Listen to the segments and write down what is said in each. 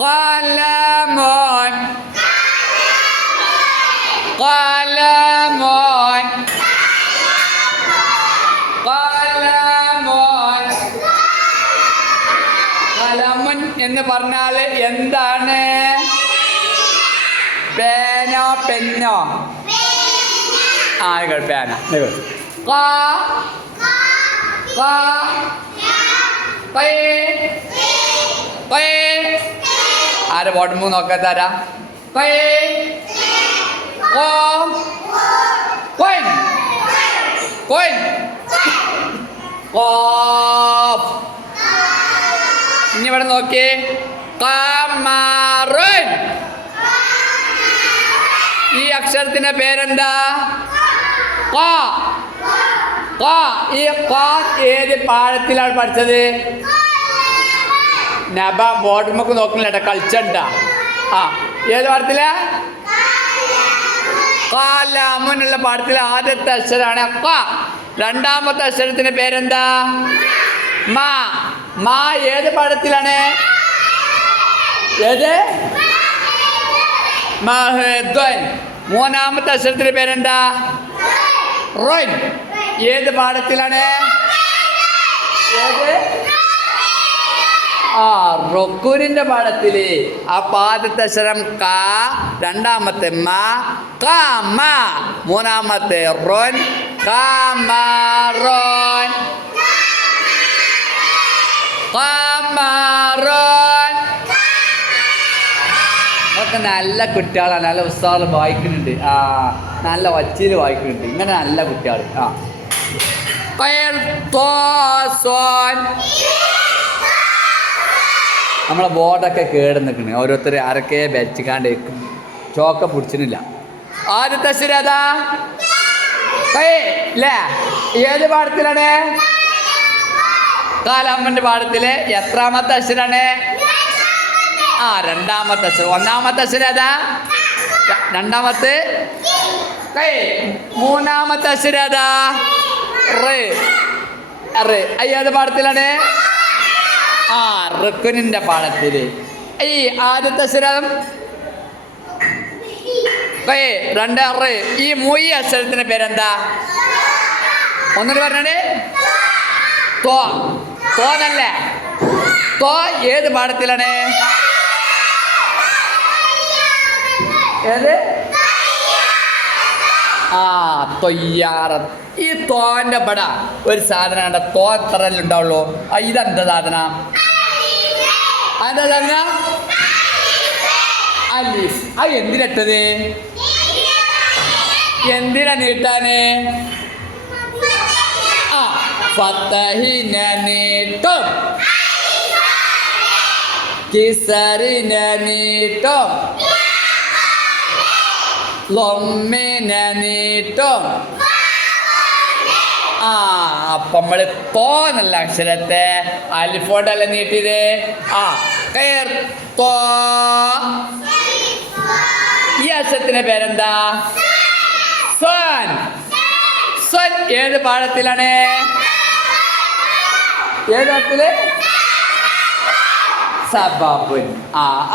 Qalamun. Qalamun. Qalamun. Qalamun എന്ന് പറഞ്ഞാൽ എന്താണ്? പേനോ പെന്നോ? പേന. ആരെ ബോട്ടം നോക്കാത്താരാ? ഇനി ഇവിടെ നോക്കിയേ. ഖമറുൻ. ഈ അക്ഷരത്തിന്റെ പേരെന്താ? ഈ ഏത് പാഠത്തിലാണ് പഠിച്ചത്? നബ ബോർഡുമൊക്കെ നോക്കുന്നില്ല, കളിച്ചണ്ട. ഏത് പാഠത്തില? ഖലമുനുള്ള പാഠത്തിലെ ആദ്യത്തെ അക്ഷരമാണ് ഖ. രണ്ടാമത്തെ അക്ഷരത്തിന്റെ പേരെന്താ? മാ. മാ ഏത് പാഠത്തിലാണ്? ഏത്? മഹ്ദൻ. മൂന്നാമത്തെ അക്ഷരത്തിന്റെ പേരെന്താ? റോൻ. ഏത് പാഠത്തിലാണ്? ഏത്? റൊക്കൂരിന്റെ പാഠത്തില്. ആദ്യത്തെ അക്ഷരം ക, രണ്ടാമത്തെ മ, ഖമ, മൂന്നാമത്തെ റോൻ, ഖമറോൻ. ഖമറോൻ. അതൊക്കെ നല്ല കുട്ടികളാണ്, നല്ല ഉത്സാഹം വായിക്കുന്നുണ്ട്. നല്ല വച്ചിൽ വായിക്കുന്നുണ്ട്. ഇങ്ങനെ നല്ല കുട്ടികൾ. നമ്മളെ ബോർഡൊക്കെ കേട് നിൽക്കണേ. ഓരോരുത്തർ ആരൊക്കെ വെച്ചിക്കാണ്ട് ചോക്ക പിടിച്ചിട്ടില്ല. ആദ്യത്തെ അക്ഷരം അതാ അല്ലേ? ഏത് പാഠത്തിലാണ്? ഖലമിന്റെ പാഠത്തിലെ എത്രാമത്തെ അക്ഷരാണ്? രണ്ടാമത്തെ അക്ഷരം. ഒന്നാമത്തെ അക്ഷരം ഏതാ? രണ്ടാമത്തെ. മൂന്നാമത്തെ അക്ഷരം ഏതാ? ഏത് പാഠത്തിലാണ്? റുക്നിന്റെ പാഠത്തില്. ഈ ആദ്യത്തെ അക്ഷരം രണ്ട്. ഈ മൂയി അക്ഷരത്തിന്റെ പേരെന്താ? ഒന്നിട്ട് പറഞ്ഞേ. തോന്നല്ലേ? തോ ഏത് പാഠത്തിലാണ്? ഏത്? തൊയ്യാറ. ഈ തോന്റെ പട ഒരു സാധനം തോ എത്രല്ലേ ഉണ്ടാവുള്ളൂ? ഇതെന്താ സാധനം? അതെന്താ സാധനം? അലിഫ്. എന്തിനിട്ടത്? എന്തിനാ നീട്ടാന്? ഫത്തഹിന നീട്ടും, കിസറിന നീട്ടും, ലൊമ്മിന നീട്ടും. അപ്പൊ നമ്മള് തോന്നുള്ള അക്ഷരത്തെ അലിഫോണ്ടല്ല നീട്ടിയത്. ഈ അക്ഷരത്തിന്റെ പേരെന്താ? സ്വൻ. സ്വൻ ഏത് പാഠത്തിലാണ്? ഏത് പാഠത്തില്? സബബുൻ.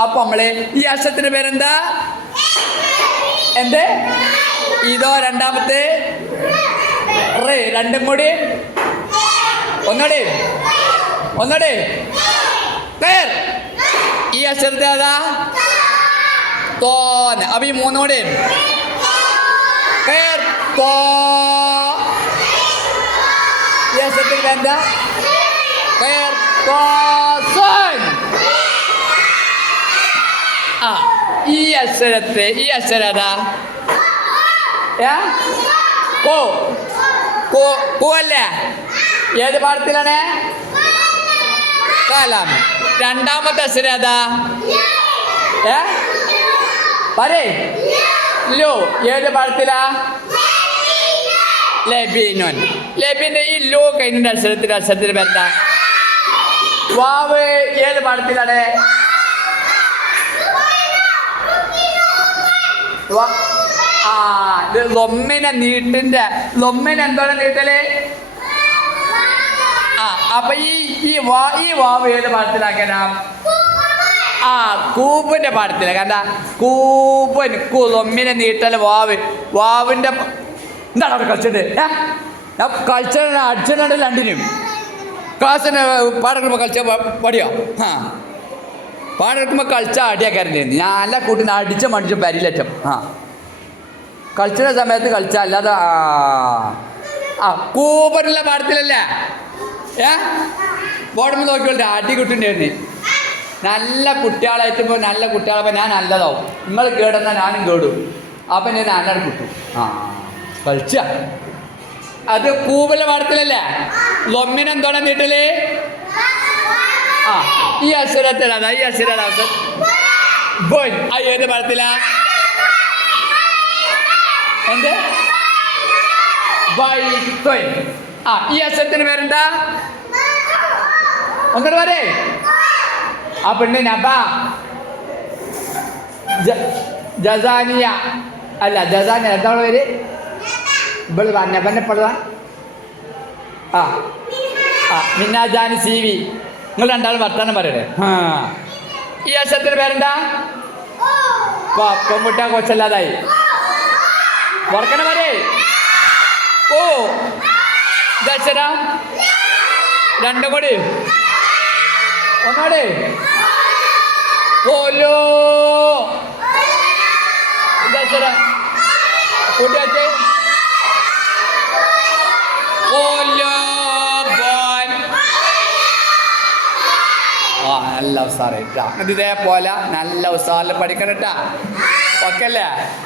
അപ്പൊ നമ്മള് ഈ അക്ഷരത്തിന്റെ പേരെന്താ? എന്ത്? ഇതോ രണ്ടാമത്തെ രണ്ടും കൂടി ഒന്നടി ഈ അക്ഷരത്തെ അതാ തോൻ. അപ്പൊ ഈ മൂന്നോടെ ഈ അക്ഷരത്തിൽ എന്താ? ഈ അക്ഷരത്തെ ഈ അക്ഷരതാ അല്ലേ? ഏത് പാഠത്തിലാണ്? ഖലം. രണ്ടാമത്തെ അക്ഷരം ഏതാ? ലോ. ഏത് പാഠത്തിലാ? ലബീനുൻ. ലബീന്റെ ഈ ലോ കഴിഞ്ഞ അക്ഷരത്തിന് പേരെന്താ? വാവ്. ഏത് പാഠത്തിലാണ്? ലൊമ്മിനെ നീട്ടിന്റെ ലൊമ്മിന് എന്താണ് നീട്ടല്? അപ്പൊ ഈ വാവ് ഏത് പാഠത്തിലാക്കണം? ആ കൂപ്പിന്റെ പാടത്തില്ല കണ്ട കൂപ്പൻ ലൊമ്മിനെ നീട്ടല് വാവിന്റെ എന്താണ് അവിടെ കളിച്ചിട്ട് ഞാൻ കളിച്ച അടിച്ചിട്ടുണ്ട് രണ്ടിനും ക്ലാസ്സിന് പാടെടുക്കുമ്പോൾ കളിച്ച പടിയോ ആ പാടെടുക്കുമ്പോൾ കളിച്ച അടിയാക്കാരൻ്റെ ഞാൻ എല്ലാ കൂട്ടിന് അടിച്ചും പരിയിലറ്റം ആ കളിച്ചിരുന്ന സമയത്ത് കളിച്ച അല്ലാതെ ആ കൂപ്പനുള്ള പാടത്തിലല്ലേ ബോർഡുമ്പോൾ നോക്കിക്കോട്ടെ അടി കുട്ടിണ്ടായിരുന്നു നല്ല കുട്ടികളായിട്ടുമ്പോൾ നല്ല കുട്ടികളപ്പോൾ ഞാൻ നല്ലതാവും നിങ്ങൾ കേടെന്നാൽ ഞാനും കേടും അപ്പം ഞാൻ നല്ലത് കിട്ടും ആ കളിച്ച അത് കൂപ്പല്ല പാടത്തിലല്ലേ ലൊമ്മിനെന്തോണം നീട്ടല് ആ ഈ അസുരത്തിലാണ് ഈ അസുര ബോയ് ആ ഏത് പാടത്തില എന്ത് ആ ഈ അസുരത്തിന് പേരെന്താ ഒന്നിട്ട് പറയേ ആ പെണ്ണ് നബ ജസാനിയ അല്ല ജസാനിയ എന്താണ് പേര് ഇവിടെ നബന്നെപ്പെടുക ആ ആ മിന്നാജാനി സി വി നിങ്ങൾ രണ്ടാളും വർത്താനം പറയണേ ആ ഈ അക്ഷരത്തിന് പേരെന്താ പെൺകുട്ട കൊച്ചല്ലാതായി വർക്കണ പറയേ ഓ ഇതക്ഷര രണ്ടും കൂടി ഒന്നോടെ ഓലോ ഇതക്ഷര കൂട്ടി വച്ചേ ഓലോ ബോൻ ആ നല്ല ഉസാറായിട്ടാ ഇതേപോലെ നല്ല ഉസാറിൽ പഠിക്കണം കേട്ടാ ഓക്കെ അല്ലേ